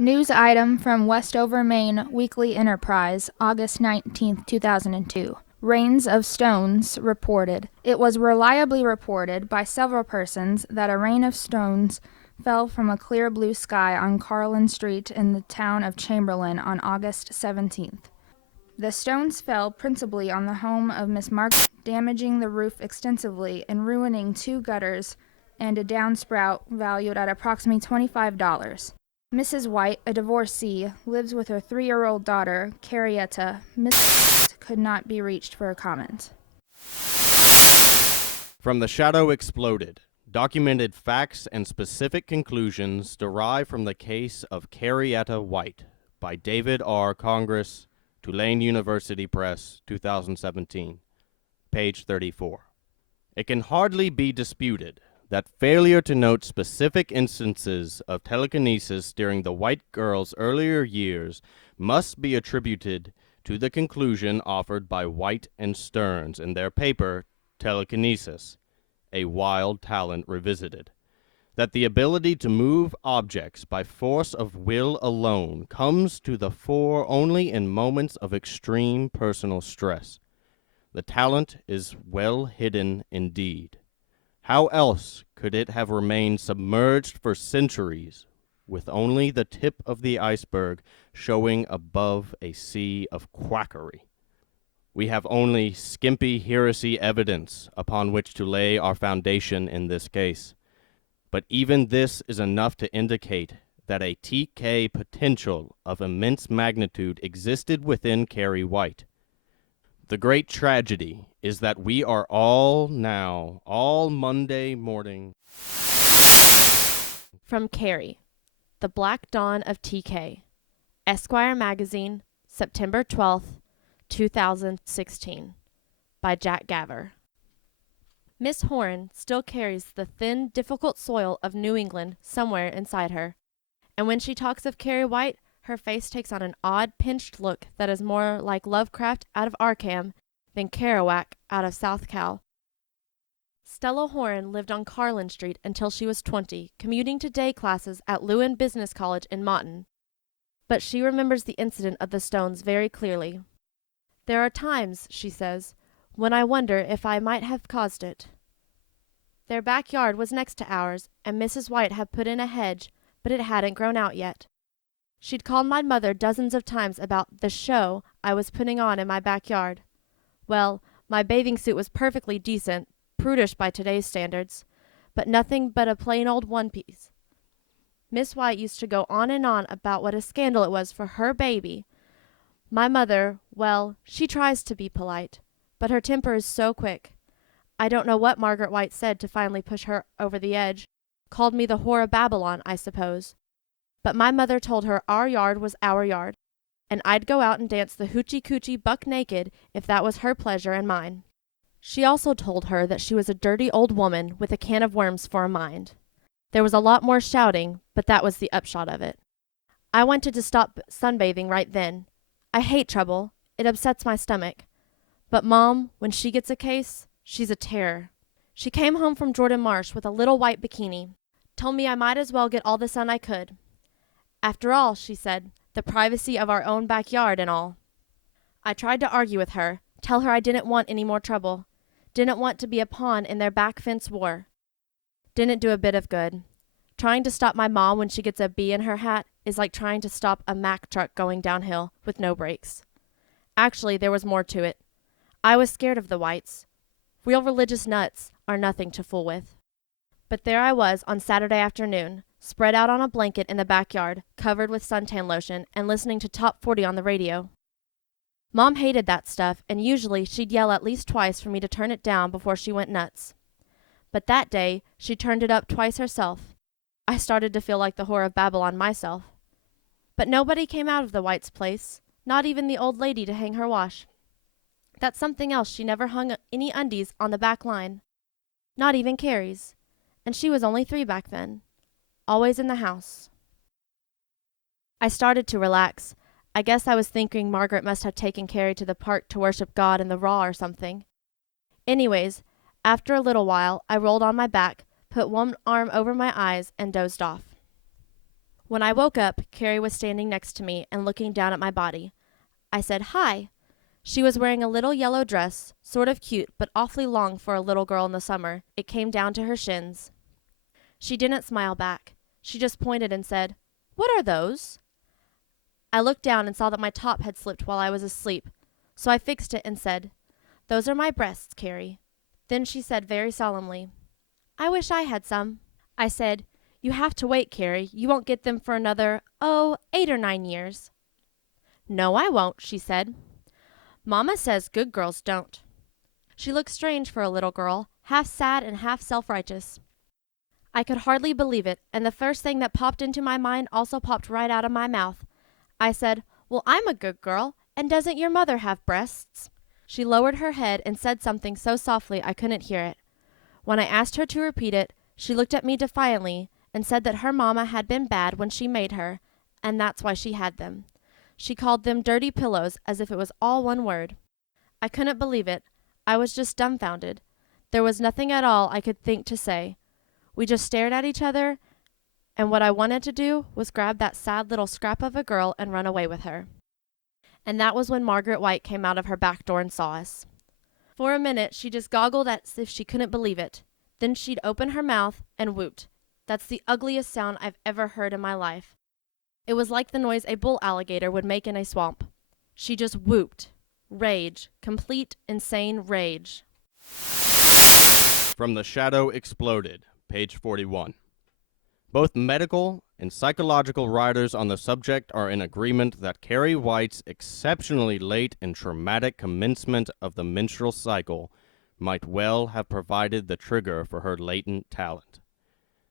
News item from Westover, Maine Weekly Enterprise, August 19, 2002. Rains of stones reported. It was reliably reported by several persons that a rain of stones fell from a clear blue sky on Carlin Street in the town of Chamberlain on August 17th. The stones fell principally on the home of Miss Margaret, damaging the roof extensively and ruining 2 gutters and a downspout valued at approximately $25. Mrs. White, a divorcee, lives with her 3-year-old daughter, Carrie. Miss could not be reached for a comment. From the Shadow Exploded. Documented facts and specific conclusions derived from the case of Carrie White by David R. Congress, Tulane University Press, 2017. Page 34. It can hardly be disputed that failure to note specific instances of telekinesis during the White girl's earlier years must be attributed to the conclusion offered by White and Stearns in their paper, Telekinesis, A Wild Talent Revisited, that the ability to move objects by force of will alone comes to the fore only in moments of extreme personal stress. The talent is well hidden indeed. How else could it have remained submerged for centuries, with only the tip of the iceberg showing above a sea of quackery? We have only skimpy heresy evidence upon which to lay our foundation in this case. But even this is enough to indicate that a TK potential of immense magnitude existed within Carrie White. The great tragedy is that we are all Monday morning. From Carrie, The Black Dawn of TK, Esquire Magazine, September 12th, 2016, by Jack Gaver. Miss Horan still carries the thin, difficult soil of New England somewhere inside her, and when she talks of Carrie White, her face takes on an odd, pinched look that is more like Lovecraft out of Arkham than Kerouac out of South Cal. Stella Horan lived on Carlin Street until she was 20, commuting to day classes at Lewin Business College in Maughton. But she remembers the incident of the stones very clearly. There are times, she says, when I wonder if I might have caused it. Their backyard was next to ours, and Mrs. White had put in a hedge, but it hadn't grown out yet. She'd called my mother dozens of times about the show I was putting on in my backyard. Well, my bathing suit was perfectly decent, prudish by today's standards, but nothing but a plain old one-piece. Miss White used to go on and on about what a scandal it was for her baby. My mother, well, she tries to be polite, but her temper is so quick. I don't know what Margaret White said to finally push her over the edge. Called me the whore of Babylon, I suppose. But my mother told her our yard was our yard, and I'd go out and dance the hoochie-coochie buck naked if that was her pleasure and mine. She also told her that she was a dirty old woman with a can of worms for a mind. There was a lot more shouting, but that was the upshot of it. I wanted to stop sunbathing right then. I hate trouble. It upsets my stomach. But Mom, when she gets a case, she's a terror. She came home from Jordan Marsh with a little white bikini. Told me I might as well get all the sun I could. After all, she said, the privacy of our own backyard and all. I tried to argue with her, tell her I didn't want any more trouble. Didn't want to be a pawn in their back fence war. Didn't do a bit of good. Trying to stop my mom when she gets a bee in her hat is like trying to stop a Mack truck going downhill with no brakes. Actually, there was more to it. I was scared of the Whites. Real religious nuts are nothing to fool with. But there I was on Saturday afternoon, spread out on a blanket in the backyard, covered with suntan lotion, and listening to Top 40 on the radio. Mom hated that stuff, and usually she'd yell at least twice for me to turn it down before she went nuts. But that day, she turned it up twice herself. I started to feel like the whore of Babylon myself. But nobody came out of the White's place, not even the old lady to hang her wash. That's something else, she never hung any undies on the back line. Not even Carrie's. And she was only 3 back then. Always in the house. I started to relax. I guess I was thinking Margaret must have taken Carrie to the park to worship God in the raw or something. Anyways, after a little while, I rolled on my back, put one arm over my eyes, and dozed off. When I woke up, Carrie was standing next to me and looking down at my body. I said, "Hi." She was wearing a little yellow dress, sort of cute, but awfully long for a little girl in the summer. It came down to her shins. She didn't smile back. She just pointed and said, "What are those?" I looked down and saw that my top had slipped while I was asleep, so I fixed it and said, "Those are my breasts, Carrie." Then she said very solemnly, "I wish I had some." I said, "You have to wait, Carrie. You won't get them for another, 8 or 9 years." "No, I won't," she said. "Mama says good girls don't." She looked strange for a little girl, half sad and half self-righteous. I could hardly believe it, and the first thing that popped into my mind also popped right out of my mouth. I said, "Well, I'm a good girl, and doesn't your mother have breasts?" She lowered her head and said something so softly I couldn't hear it. When I asked her to repeat it, she looked at me defiantly and said that her mama had been bad when she made her, and that's why she had them. She called them dirty pillows as if it was all one word. I couldn't believe it. I was just dumbfounded. There was nothing at all I could think to say. We just stared at each other, and what I wanted to do was grab that sad little scrap of a girl and run away with her. And that was when Margaret White came out of her back door and saw us. For a minute, she just goggled as if she couldn't believe it. Then she'd open her mouth and whooped. That's the ugliest sound I've ever heard in my life. It was like the noise a bull alligator would make in a swamp. She just whooped. Rage. Complete, insane rage. From the Shadow Exploded, page 41. Both medical and psychological writers on the subject are in agreement that Carrie White's exceptionally late and traumatic commencement of the menstrual cycle might well have provided the trigger for her latent talent.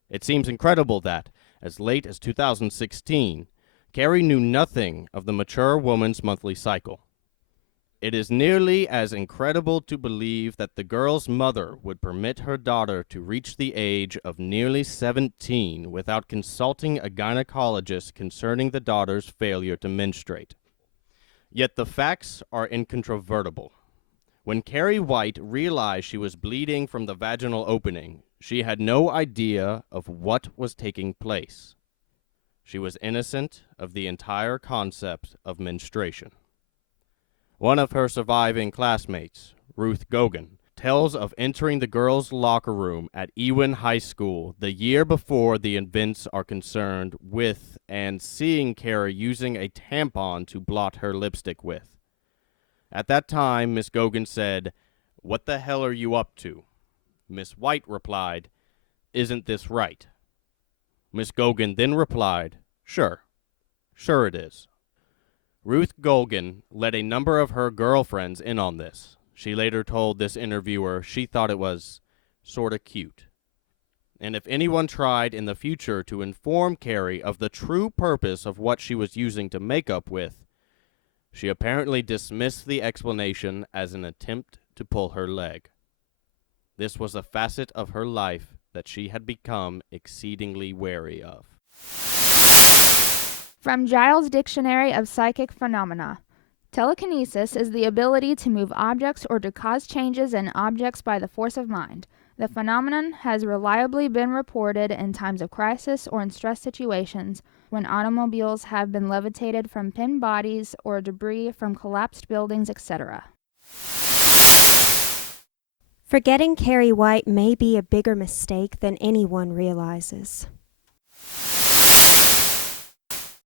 It seems incredible that, as late as 2016, Carrie knew nothing of the mature woman's monthly cycle. It is nearly as incredible to believe that the girl's mother would permit her daughter to reach the age of nearly 17 without consulting a gynecologist concerning the daughter's failure to menstruate. Yet the facts are incontrovertible. When Carrie White realized she was bleeding from the vaginal opening, she had no idea of what was taking place. She was innocent of the entire concept of menstruation. One of her surviving classmates, Ruth Gogan, tells of entering the girls' locker room at Ewen High School the year before the events are concerned with and seeing Carrie using a tampon to blot her lipstick with. At that time, Miss Gogan said, "What the hell are you up to?" Miss White replied, "Isn't this right?" Miss Gogan then replied, Sure it is." Ruth Gogan let a number of her girlfriends in on this. She later told this interviewer she thought it was sorta cute. And if anyone tried in the future to inform Carrie of the true purpose of what she was using to make up with, she apparently dismissed the explanation as an attempt to pull her leg. This was a facet of her life that she had become exceedingly wary of. From Giles' Dictionary of Psychic Phenomena. Telekinesis is the ability to move objects or to cause changes in objects by the force of mind. The phenomenon has reliably been reported in times of crisis or in stress situations when automobiles have been levitated from pinned bodies or debris from collapsed buildings, etc. Forgetting Carrie White may be a bigger mistake than anyone realizes.